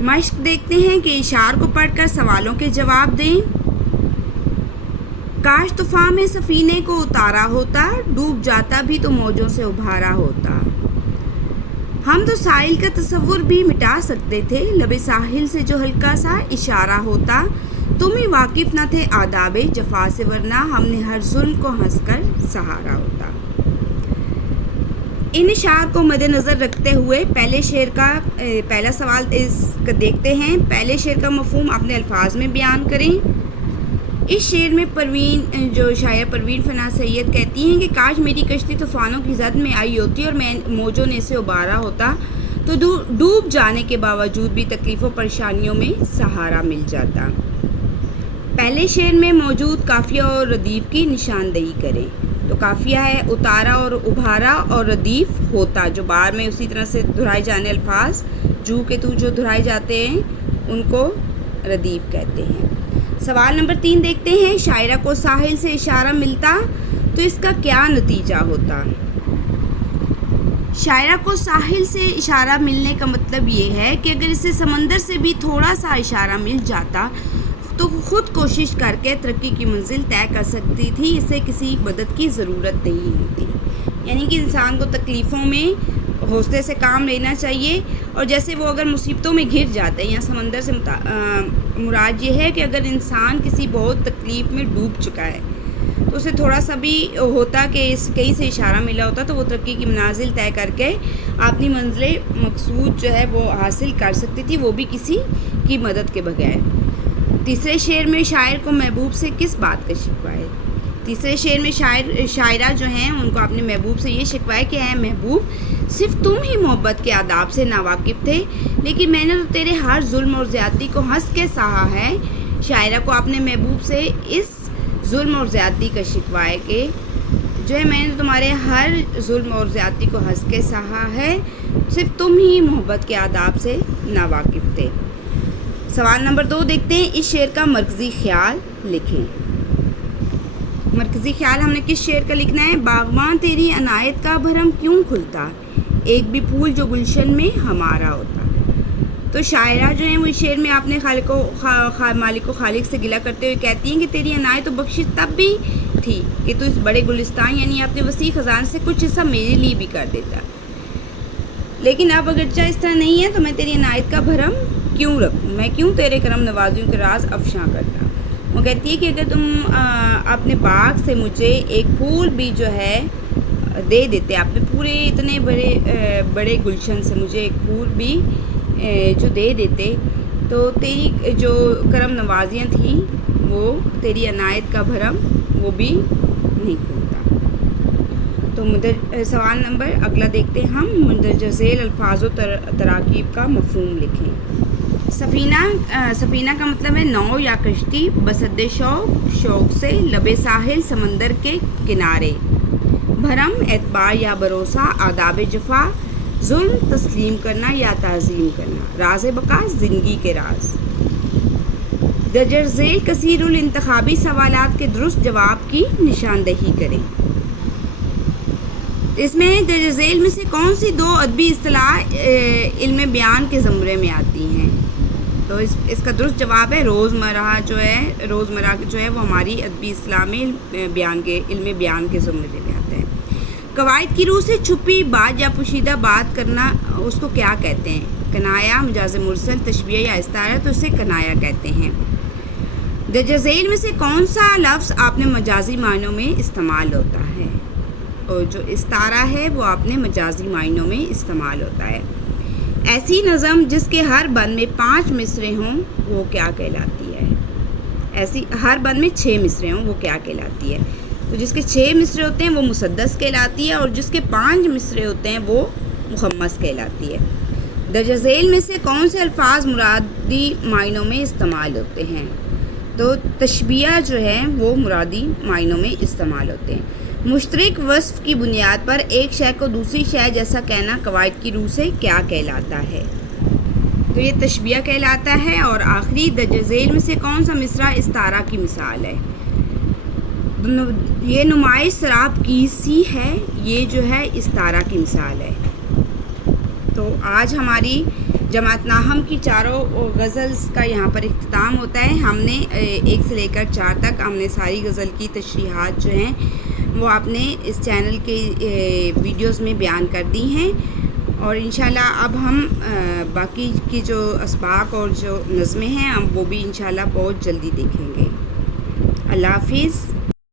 مشق دیکھتے ہیں کہ اشعار کو پڑھ کر سوالوں کے جواب دیں۔ کاش طوفان میں سفینے کو اتارا ہوتا، ڈوب جاتا بھی تو موجوں سے ابھارا ہوتا۔ ہم تو ساحل کا تصور بھی مٹا سکتے تھے، لب ساحل سے جو ہلکا سا اشارہ ہوتا۔ تم ہی واقف نہ تھے آداب جفا سے، ورنہ ہم نے ہر ظلم کو ہنس کر سہارا ہوتا۔ ان اشعار کو مد نظر رکھتے ہوئے پہلے شعر کا پہلا سوال دیکھتے ہیں۔ پہلے شعر کا مفہوم اپنے الفاظ میں بیان کریں۔ اس شعر میں شاعر پروین فنا سید کہتی ہیں کہ کاش میری کشتی طوفانوں کی زد میں آئی ہوتی اور میں موجوں نے اسے ابھارا ہوتا تو ڈوب جانے کے باوجود بھی تکلیف و پریشانیوں میں سہارا مل جاتا۔ پہلے شعر میں موجود قافیہ اور ردیف کی نشاندہی کریں۔ تو قافیہ ہے اتارا اور ابھارا، اور ردیف ہوتا، جو بار میں اسی طرح سے دہرائے جانے الفاظ جو کہ تو جو دہرائے جاتے ہیں ان کو ردیف کہتے ہیں۔ سوال نمبر 3 دیکھتے ہیں۔ شاعرہ کو ساحل سے اشارہ ملتا تو اس کا کیا نتیجہ ہوتا؟ شاعرہ کو ساحل سے اشارہ ملنے کا مطلب یہ ہے کہ اگر اسے سمندر سے بھی تھوڑا سا اشارہ مل جاتا تو خود کوشش کر کے ترقی کی منزل طے کر سکتی تھی، اسے کسی مدد کی ضرورت نہیں ہوتی۔ یعنی کہ انسان کو تکلیفوں میں حوصلے سے کام لینا چاہیے، اور جیسے وہ اگر مصیبتوں میں گر جاتے ہیں یا سمندر سے مراد یہ ہے کہ اگر انسان کسی بہت تکلیف میں ڈوب چکا ہے تو اسے تھوڑا سا بھی ہوتا کہ کہیں سے اشارہ ملا ہوتا تو وہ ترقی کی منازل طے کر کے اپنی منزل مقصود جو ہے وہ حاصل کر سکتی تھی، وہ بھی کسی کی مدد کے بغیر۔ تیسرے شعر میں شاعر کو محبوب سے کس بات کا شکوہ ہے؟ تیسرے شعر میں شاعرہ جو ہیں ان کو اپنے محبوب سے یہ شکوہ ہے کہ اے محبوب، صرف تم ہی محبت کے آداب سے ناواقف تھے، لیکن میں نے تو تیرے ہر ظلم اور زیادتی کو ہنس کے سہا ہے۔ شاعرہ کو اپنے محبوب سے اس ظلم اور زیادتی کا شکوہ ہے کہ جو ہے میں نے تمہارے ہر ظلم اور زیادتی کو ہنس کے سہا ہے، صرف تم ہی محبت کے آداب سے ناواقف تھے۔ سوال نمبر 2 دیکھتے ہیں۔ اس شعر کا مرکزی خیال لکھیں۔ مرکزی خیال ہم نے کس شعر کا لکھنا ہے؟ باغباں تیری عنایت کا بھرم کیوں کھلتا، ایک بھی پھول جو گلشن میں ہمارا ہوتا۔ تو شاعرہ جو ہیں وہ اس شعر میں اپنے مالک و خالق سے گلہ کرتے ہوئے کہتی ہیں کہ تیری عنایت و بخشش تب بھی تھی کہ تو اس بڑے گلستان یعنی اپنے وسیع خزانے سے کچھ حصہ میرے لیے بھی کر دیتا، لیکن اب اگرچہ اس طرح نہیں ہے تو میں تیری عنایت کا بھرم کیوں رکھوں، میں کیوں تیرے کرم نوازیوں کے راز افشاں کرتا۔ وہ کہتی ہے کہ اگر تم اپنے باغ سے مجھے ایک پھول بھی جو ہے دے دیتے، اپنے پورے اتنے بڑے گلشن سے مجھے ایک پھول بھی جو دے دیتے تو تیری جو کرم نوازیاں تھیں وہ تیری عنایت کا بھرم وہ بھی نہیں کھلتا۔ تو سوال نمبر اگلا دیکھتے ہیں ہم۔ مندرجہ ذیل الفاظ و تراکیب کا مفہوم لکھیں۔ سفینہ کا مطلب ہے نو یا کشتی، بسد شوق سے لب ساحل سمندر کے کنارے۔ بھرم اعتبار یا بھروسہ، آداب جفا ظلم تسلیم کرنا یا تعظیم کرنا، راز بقا زندگی کے راز۔ درج ذیل کثیر الانتخابی سوالات کے درست جواب کی نشاندہی کریں۔ اس میں درج ذیل میں سے کون سی 2 ادبی اصطلاح علم بیان کے زمرے میں آتی ہیں؟ تو اس کا درست جواب ہے روزمرہ جو ہے وہ ہماری ادبی اصطلاح میں علم بیان کے زمرے میں آتا ہے۔ قواعد کی روح سے چھپی بات یا پوشیدہ بات کرنا اس کو کیا کہتے ہیں؟ کنایا، مجاز مرسل، تشبیہ یا استعارہ، تو اسے کنایا کہتے ہیں۔ درج ذیل میں سے کون سا لفظ آپ نے مجازی معنوں میں استعمال ہوتا ہے؟ اور جو استعارہ ہے وہ آپ نے مجازی معنوں میں استعمال ہوتا ہے۔ ایسی نظم جس کے ہر بند میں 5 مصرے ہوں وہ کیا کہلاتی ہے؟ ایسی ہر بند میں 6 مصرے ہوں وہ کیا کہلاتی ہے؟ تو جس کے 6 مصرے ہوتے ہیں وہ مسدس کہلاتی ہے، اور جس کے 5 مصرے ہوتے ہیں وہ مخمس کہلاتی ہے۔ درج ذیل میں سے کون سے الفاظ مرادی معنوں میں استعمال ہوتے ہیں؟ تو تشبیہ جو ہے وہ مرادی معنوں میں استعمال ہوتے ہیں۔ مشترک وصف کی بنیاد پر ایک شے کو دوسری شے جیسا کہنا قواعد کی روح سے کیا کہلاتا ہے؟ تو یہ تشبیہ کہلاتا ہے۔ اور آخری درج ذیل میں سے کون سا مصرع استعارہ کی مثال ہے؟ یہ نمائش سراب کی سی ہے، یہ جو ہے استعارہ کی مثال ہے۔ تو آج ہماری جماعت ناہم کی چاروں غزلز کا یہاں پر اختتام ہوتا ہے. ہم نے 1 سے لے کر 4 تک ہم نے ساری غزل کی تشریحات جو ہیں وہ آپ نے اس چینل کے ویڈیوز میں بیان کر دی ہیں, اور انشاءاللہ اب ہم باقی کی جو اسباق اور جو نظمیں ہیں ہم وہ بھی انشاءاللہ بہت جلدی دیکھیں گے. اللہ حافظ.